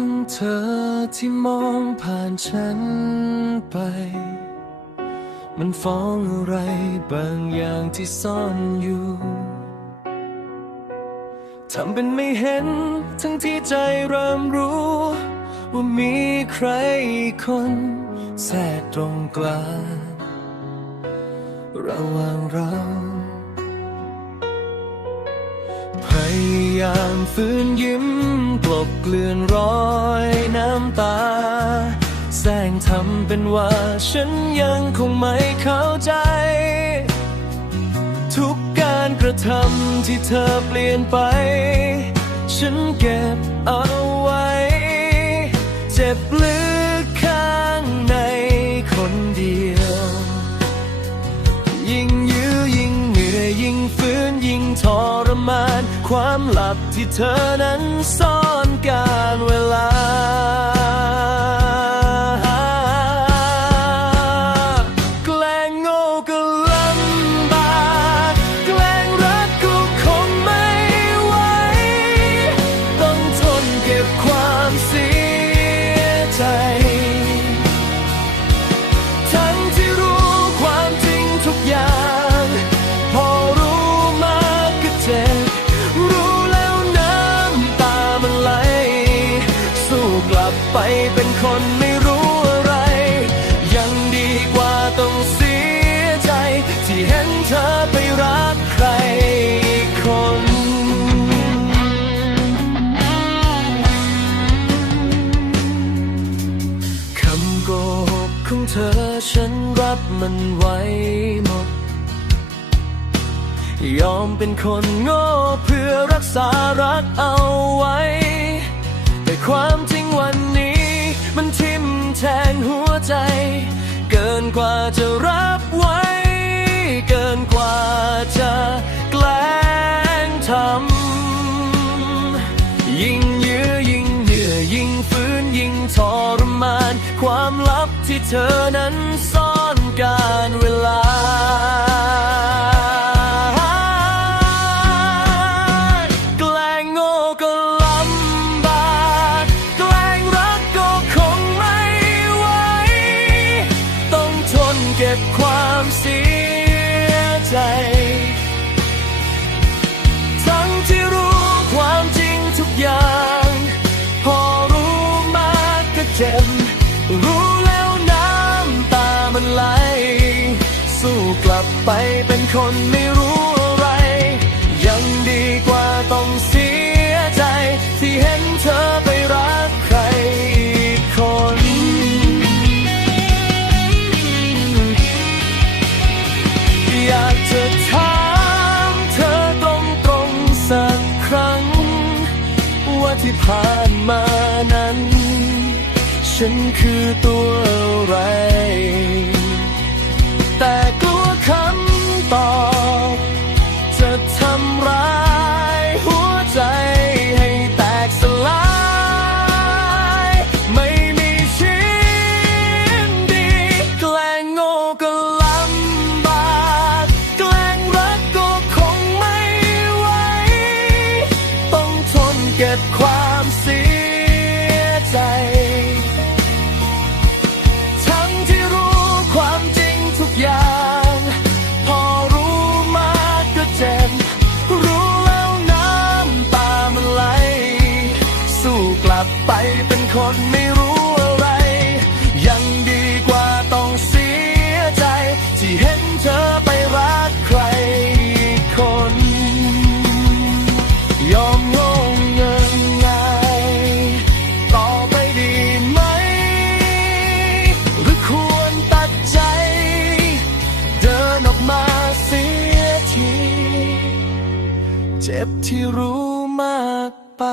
ของเธอที่มองผ่านฉันไป มันฟ้องอะไรบางอย่างที่ซ่อนอยู่ ทำเป็นไม่เห็นทั้งที่ใจเริ่มรู้ ว่ามีใครคนแทรกตรงกลางระหว่างเราพยายามฝืนยิ้ม ลบเกลื่อนรอยน้ำตา แสงทำเป็นว่าฉันยังคงไม่เข้าใจ ทุกการกระทำที่เธอเปลี่ยนไป ฉันเก็บเอาไว้ เจ็บลึกข้างในคนเดียว ยิ่งยื้อยิ่งเหนื่อ ยิ่งฝืนยิ่งทรมาน ความลับที่เธอนั้นซ่อนการเวลา ไปเป็นคนไม่รู้อะไร ยังดีกว่าต้องเสียใจ ที่เห็นเธอไปรักใครอีกคนคำโกหกของเธอฉันรับมันไว้หมด ยอมเป็นคนโง่เพื่อรักษารักเอาไว้ ความลับที่เธอนั้นซ่อนการเวลา แกล้งโง่ก็ลำบากแกล้งรักก็คงไม่ไหว ต้องทนเก็บความเสียใจ ทั้งที่รู้ความจริงทุกอย่าง พอรู้มากก็เจ็บ รู้แล้วน้ำตามันไหล สู้กลับไปเป็นคนไม่รู้อะไร ยังดีกว่าต้องเสียใจ ที่เห็นเธอไปรักใครอีกคนอยากจะถามเธอตรงๆสักครั้ง ว่าที่ผ่านมา ฉันคือตัวอะไร แต่กลัวคำตอบจะทำร้ายหัวใจให้แตกสลาย ไม่มีชิ้นดี แกล้งโง่ก็ลำบากแกล้งรักก็คงไม่ไหว ต้องทนเก็บความเสีย คนไม่รู้อะไร ยังดีกว่าต้องเสียใจ ที่เห็นเธอไปรักใครอีกคน ยอมงงเงินไงายต่อไปดีไหม หรือควรตัดใจ เดินออกมาเสียที เจ็บที่รู้มากไป